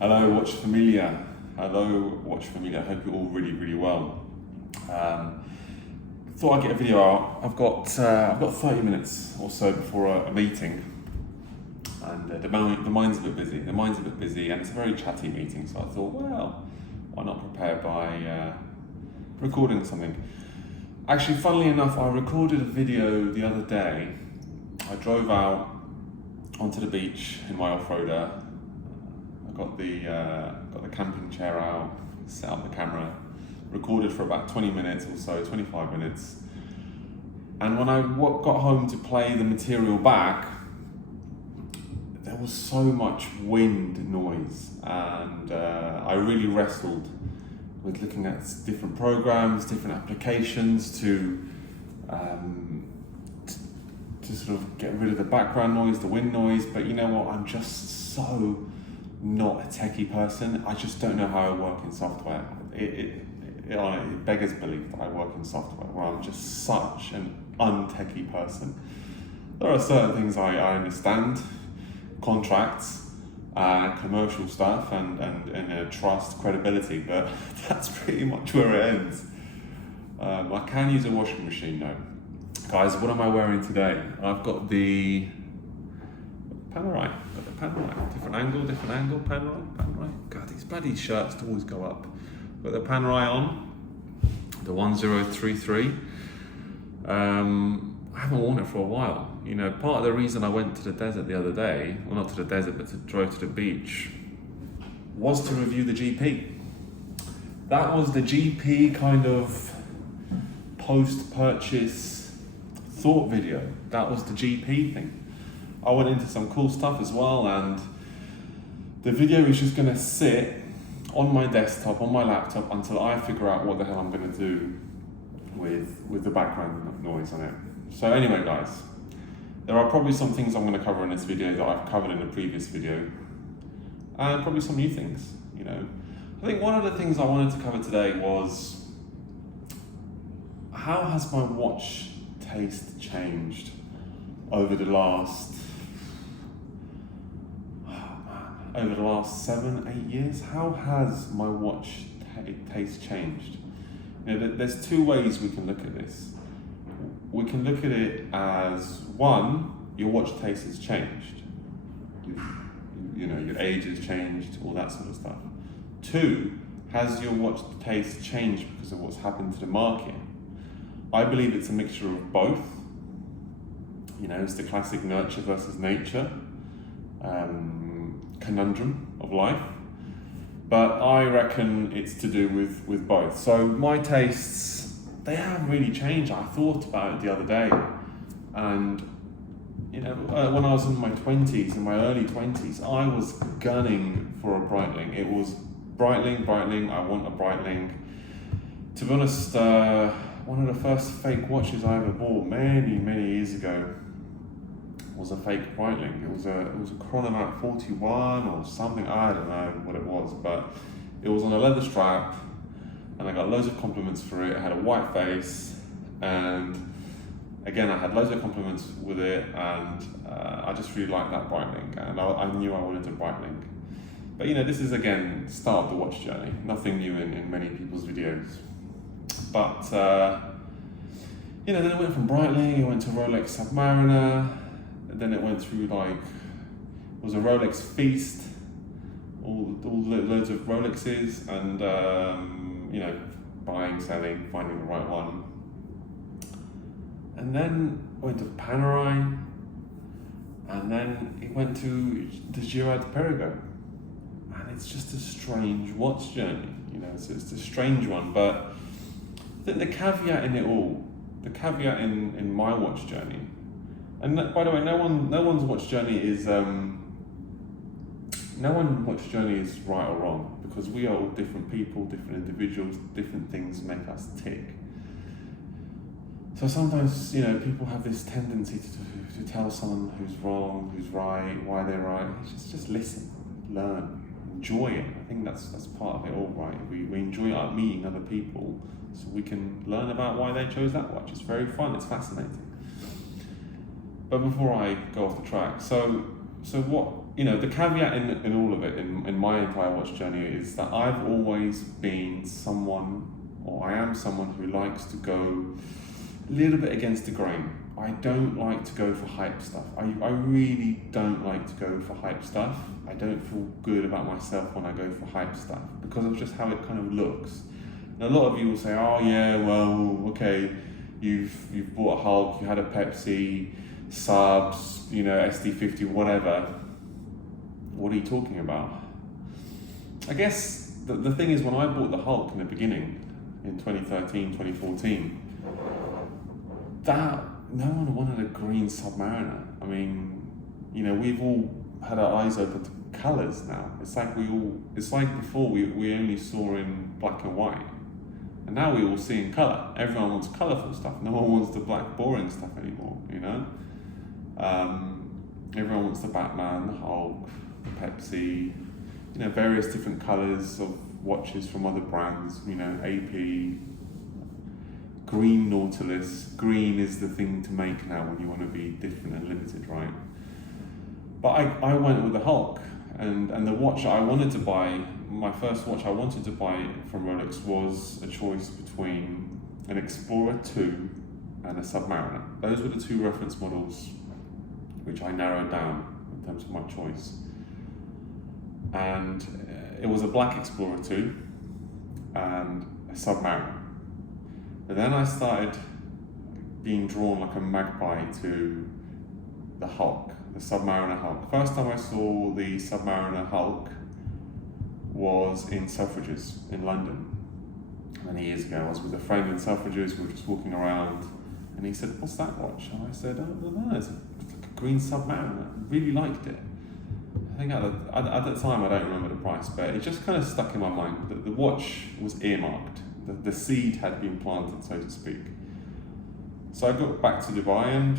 Hello, Watch Familia. Hello, Watch Familia. I hope you're all really, really well. Thought I'd get a video out. I've got 30 minutes or so before a meeting, and the mind's a bit busy. The mind's a bit busy, and it's a very chatty meeting. So I thought, well, why not prepare by recording something? Actually, funnily enough, I recorded a video the other day. I drove out onto the beach in my off-roader. Got the camping chair out, set up the camera, recorded for about 20 minutes or so, 25 minutes. And when I got home to play the material back, there was so much wind noise, and I really wrestled with looking at different programs, different applications to sort of get rid of the background noise, the wind noise. But you know what, I'm just so not a techie person. I just don't know how I work in software. It beggars belief that I work in software, where I'm just such an untechie person. There are certain things I understand, contracts, commercial stuff, and trust, credibility, but that's pretty much where it ends. I can use a washing machine though. Guys, what am I wearing today? I've got the Panerai. Different angle, Panerai. God, these bloody shirts always go up. Got the Panerai on, the 1033. I haven't worn it for a while. You know, part of the reason I went to the desert the other day, well, not to the desert, but to drove to the beach, was to review the GP. That was the GP kind of post-purchase thought video. That was the GP thing. I went into some cool stuff as well, and the video is just going to sit on my desktop, on my laptop, until I figure out what the hell I'm going to do with the background noise on it. So anyway, guys, there are probably some things I'm going to cover in this video that I've covered in a previous video, and probably some new things. You know, I think one of the things I wanted to cover today was, how has my watch taste changed over the last 7-8 years? How has my watch taste changed? You know, there's two ways we can look at this. We can look at it as, one, your watch taste has changed. You know, your age has changed, all that sort of stuff. Two, has your watch taste changed because of what's happened to the market? I believe it's a mixture of both. You know, it's the classic nurture versus nature conundrum of life. But I reckon it's to do with both. So my tastes, they haven't really changed. I thought about it the other day. And, you know, when I was in my 20s, in my early 20s, I was gunning for a Breitling. It was Breitling, I want a Breitling. To be honest, one of the first fake watches I ever bought many years ago was a fake Breitling. It was a Chronomat 41 or something. I don't know what it was, but it was on a leather strap, and I got loads of compliments for it. It had a white face, and again, I had loads of compliments with it, and I just really liked that Breitling, and I knew I wanted a Breitling. But you know, this is again start of the watch journey. Nothing new in many people's videos. But you know, then it went from Breitling, it went to Rolex Submariner, and then it went through like, it was a Rolex Feast, all loads of Rolexes, and you know, buying, selling, finding the right one. And then went to Panerai, and then it went to the Girard-Perregaux. And it's just a strange watch journey, you know, it's a strange one, but I think the caveat in it all, the caveat in my watch journey, and by the way, no one's watch journey is right or wrong, because we are all different people, different individuals, different things make us tick. So sometimes, you know, people have this tendency to tell someone who's wrong, who's right, why they're right. Just listen, learn, enjoy it. I think that's part of it all, right? We enjoy meeting other people, so we can learn about why they chose that watch. It's very fun, it's fascinating. But before I go off the track, so what the caveat in all of it, in my entire watch journey, is that I've always been someone, or I am someone who likes to go a little bit against the grain. I don't like to go for hype stuff. I really don't like to go for hype stuff. I don't feel good about myself when I go for hype stuff because of just how it kind of looks. And a lot of you will say, oh yeah, well, okay, you've bought a Hulk, you had a Pepsi, subs, SD50, whatever. What are you talking about? I guess the thing is, when I bought the Hulk in the beginning, in 2013, 2014, that no one wanted a green Submariner. I mean, we've all had our eyes open to colours now. It's like before we only saw in black and white. And now we all see in colour. Everyone wants colourful stuff. No one wants the black boring stuff anymore, Everyone wants the Batman, the Hulk, the Pepsi, various different colours of watches from other brands, AP, green Nautilus. Green is the thing to make now when you want to be different and limited, right? But I went with the Hulk, and the watch I wanted to buy, my first watch I wanted to buy from Rolex was a choice between an Explorer 2 and a Submariner. Those were the two reference models which I narrowed down in terms of my choice. And it was a black Explorer 2 and a Submariner. But then I started being drawn like a magpie to the Hulk, the Submariner Hulk. First time I saw the Submariner Hulk was in Selfridges in London many years ago. I was with a friend in Selfridges, we were just walking around, and he said, "What's that watch?" And I said, "Oh, no, it's like a green Submariner." I really liked it. I think at the time, I don't remember the price, but it just kind of stuck in my mind that the watch was earmarked. The seed had been planted, so to speak. So I got back to Dubai and,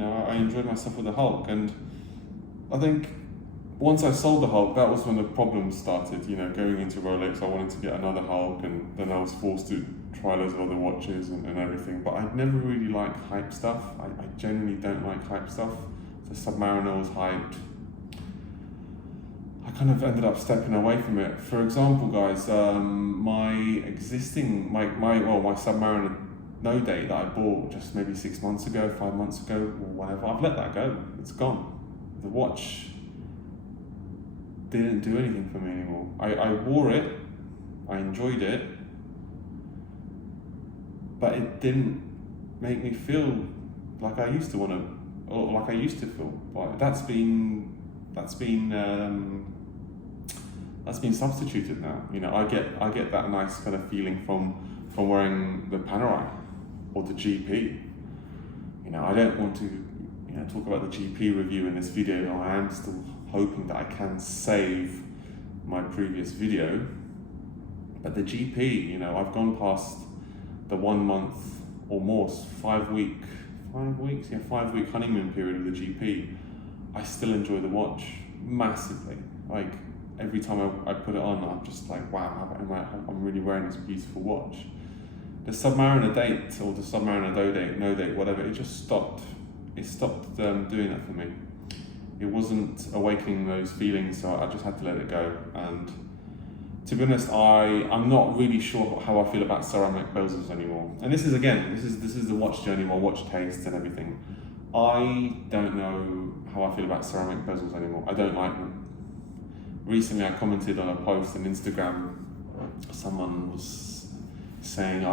I enjoyed myself with the Hulk. And I think once I sold the Hulk, that was when the problems started. Going into Rolex, I wanted to get another Hulk, and then I was forced to try loads of other watches and everything. But I never really liked hype stuff. I genuinely don't like hype stuff. The Submariner was hyped. I kind of ended up stepping away from it. For example, guys, my Submariner no date that I bought just maybe 6 months ago, 5 months ago, or whatever, I've let that go. It's gone. The watch didn't do anything for me anymore. I wore it, I enjoyed it, but it didn't make me feel like I used to feel. Like that's been substituted now. I get that nice kind of feeling from wearing the Panerai or the GP. I don't want to talk about the GP review in this video. I am still hoping that I can save my previous video. But the GP, I've gone past the 1 month or more, 5 week honeymoon period with the GP. I still enjoy the watch massively. Like every time I put it on, I'm just like, wow, I'm really wearing this beautiful watch. The Submariner date or the Submariner no date, whatever, it just stopped. It stopped doing that for me. It wasn't awakening those feelings, so I just had to let it go. And to be honest, I'm not really sure how I feel about ceramic bezels anymore. And this is the watch journey, my watch taste and everything. I don't know how I feel about ceramic bezels anymore. I don't like them. Recently I commented on a post on Instagram. Someone was saying,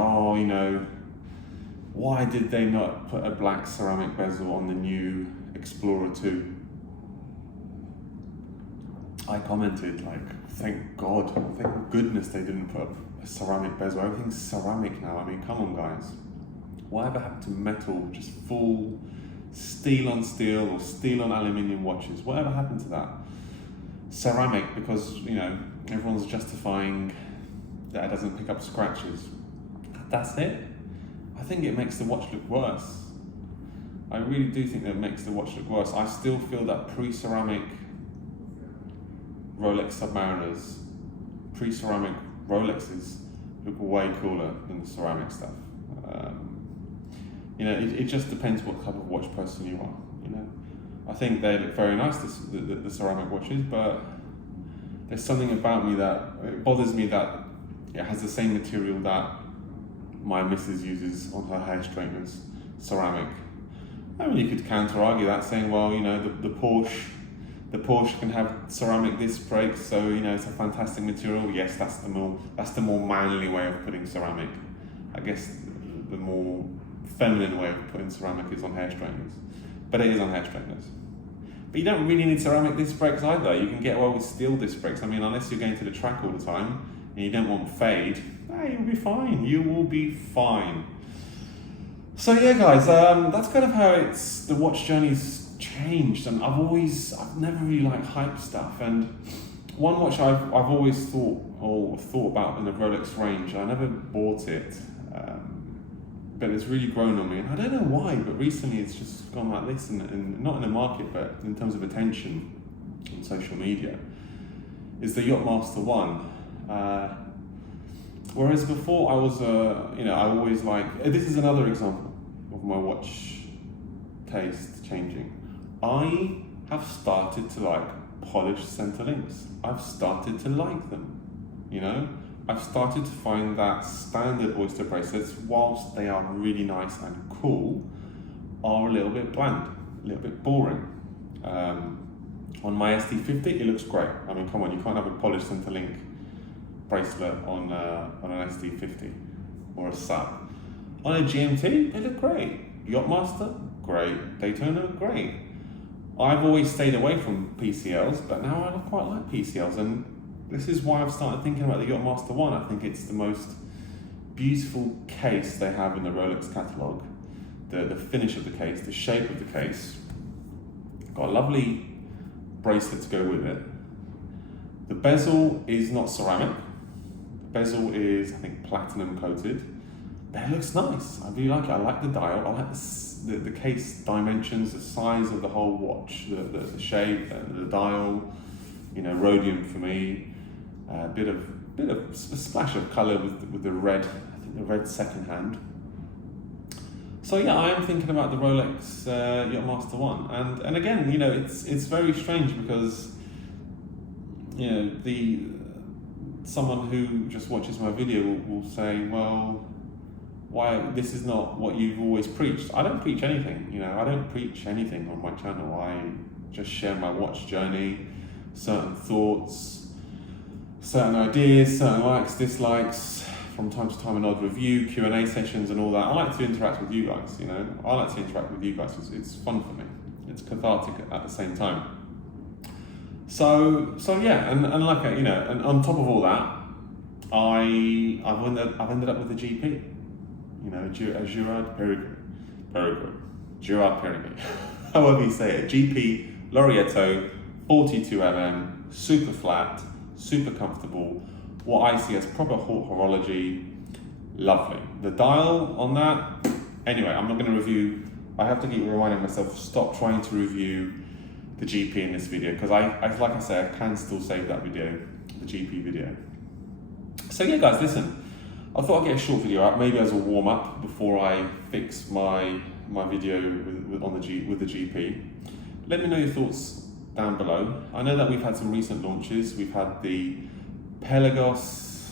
why did they not put a black ceramic bezel on the new Explorer 2? I commented thank God, thank goodness they didn't put a ceramic bezel. Everything's ceramic now. I mean, come on guys. Whatever happened to metal, just full steel on steel or steel on aluminium watches? Whatever happened to that? Ceramic, because everyone's justifying that it doesn't pick up scratches. That's it. I think it makes the watch look worse. I really do think that it makes the watch look worse. I still feel that pre-ceramic Rolex Submariners, pre-ceramic Rolexes look way cooler than the ceramic stuff. It just depends what type of watch person you are. I think they look very nice, the ceramic watches, but there's something about me that it bothers me that it has the same material that my missus uses on her hair straighteners, ceramic. I mean, you could counter-argue that, saying, well, you know, the Porsche can have ceramic disc brakes, so you know it's a fantastic material. Yes, that's the more manly way of putting ceramic. I guess the more feminine way of putting ceramic is on hair straighteners, but it is on hair straighteners. But you don't really need ceramic disc brakes either. You can get away with steel disc brakes. I mean, unless you're going to the track all the time and you don't want fade, you'll be fine. You will be fine. So yeah, guys, that's kind of how the watch journey's changed. And I've never really liked hype stuff. And one watch I've always thought about in the Rolex range. I never bought it, but it's really grown on me. And I don't know why, but recently it's just gone like this, and not in the market, but in terms of attention on social media, is the Yachtmaster 1. Whereas before I was, I always this is another example of my watch taste changing. I have started to like polished center links. I've started to like them, you know? I've started to find that standard oyster bracelets, whilst they are really nice and cool, are a little bit bland, a little bit boring. On my SD50, it looks great. I mean, come on, you can't have a polished center link bracelet on an SD50 or a sub. On a GMT, they look great. Yachtmaster, great. Daytona, great. I've always stayed away from PCLs, but now I quite like PCLs, and this is why I've started thinking about the Yachtmaster 1. I think it's the most beautiful case they have in the Rolex catalogue. The finish of the case, the shape of the case. Got a lovely bracelet to go with it. The bezel is not ceramic. The bezel is, I think, platinum coated. But it looks nice. I really like it. I like the dial. I like the case dimensions, the size of the whole watch, the shape, the dial. You know, rhodium for me. A bit of a splash of colour with the red. I think the red second hand. So yeah, I am thinking about the Rolex Yachtmaster 1, and again, you know, it's very strange because, you know, someone who just watches my video will say, well, why this is not what you've always preached. I don't preach anything, you know. I don't preach anything on my channel. I just share my watch journey, certain thoughts, certain ideas, certain likes, dislikes. From time to time, an odd review, Q&A sessions and all that. I like to interact with you guys, you know. I like to interact with you guys. It's fun for me. It's cathartic at the same time. So yeah, and like, you know, and on top of all that, I've ended up with a GP. You know, Girard Perregaux, however you say it. GP Laureato, 42mm, super flat, super comfortable. What I see as proper horology, lovely. The dial on that, anyway, I'm not going to review. I have to keep reminding myself, stop trying to review the GP in this video, because like I say, I can still save that video, the GP video. So yeah, guys, listen. I thought I'd get a short video out, maybe as a warm up before I fix my video with the GP. Let me know your thoughts down below. I know that we've had some recent launches. We've had the Pelagos,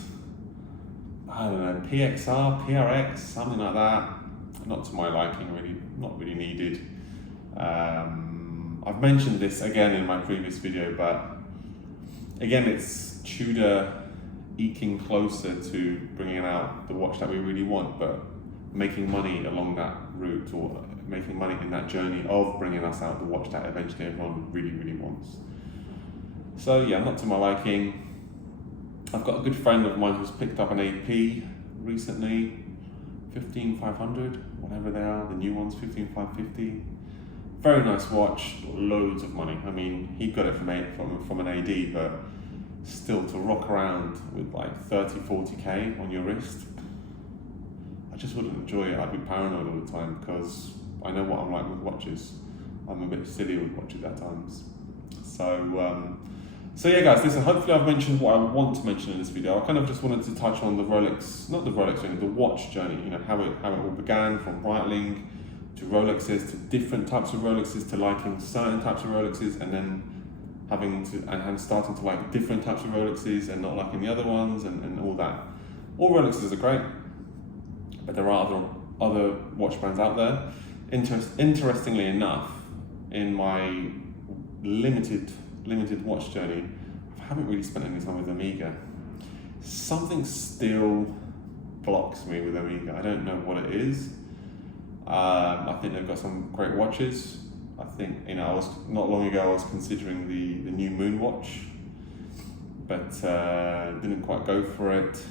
I don't know, PXR, PRX, something like that. Not to my liking, really, not really needed. I've mentioned this again in my previous video, but again, it's Tudor eking closer to bringing out the watch that we really want, but making money along that route, or making money in that journey of bringing us out the watch that eventually everyone really, really wants. So yeah, not to my liking. I've got a good friend of mine who's picked up an AP recently, 15500, whatever they are, the new ones, 15550. Very nice watch, loads of money. I mean, he got it from an AD, but still to rock around with like 30, 40k on your wrist, I just wouldn't enjoy it. I'd be paranoid all the time because I know what I'm like with watches. I'm a bit silly with watches at times. So yeah, guys, listen, hopefully I've mentioned what I want to mention in this video. I kind of just wanted to touch on the Rolex, not the Rolex journey, the watch journey, you know, how it all began from Breitling to Rolexes, to different types of Rolexes, to liking certain types of Rolexes, and then starting to like different types of Rolexes and not liking the other ones, and all that. All Rolexes are great, but there are other watch brands out there. Interestingly enough, in my limited watch journey, I haven't really spent any time with Omega. Something still blocks me with Omega. I don't know what it is. I think they've got some great watches. I think, not long ago I was considering the new Moon watch, but didn't quite go for it.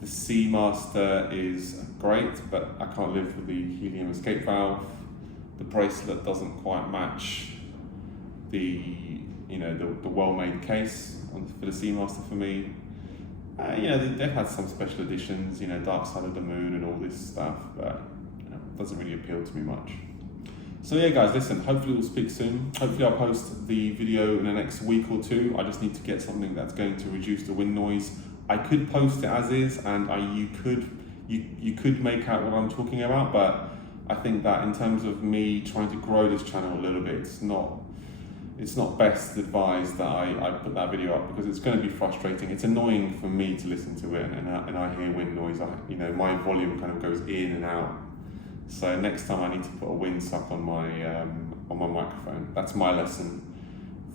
The Seamaster is great, but I can't live with the helium escape valve. The bracelet doesn't quite match the well-made case for the Seamaster for me. They've had some special editions, Dark Side of the Moon and all this stuff, but it doesn't really appeal to me much. So yeah guys, listen, hopefully we'll speak soon. Hopefully I'll post the video in the next week or two. I just need to get something that's going to reduce the wind noise. I could post it as is, and you could make out what I'm talking about, but I think that in terms of me trying to grow this channel a little bit, it's not best advised that I put that video up, because it's going to be frustrating. It's annoying for me to listen to it, and I hear wind noise. My volume kind of goes in and out. So next time I need to put a windsuck on my microphone. That's my lesson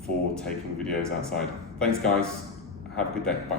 for taking videos outside. Thanks guys. Have a good day. Bye.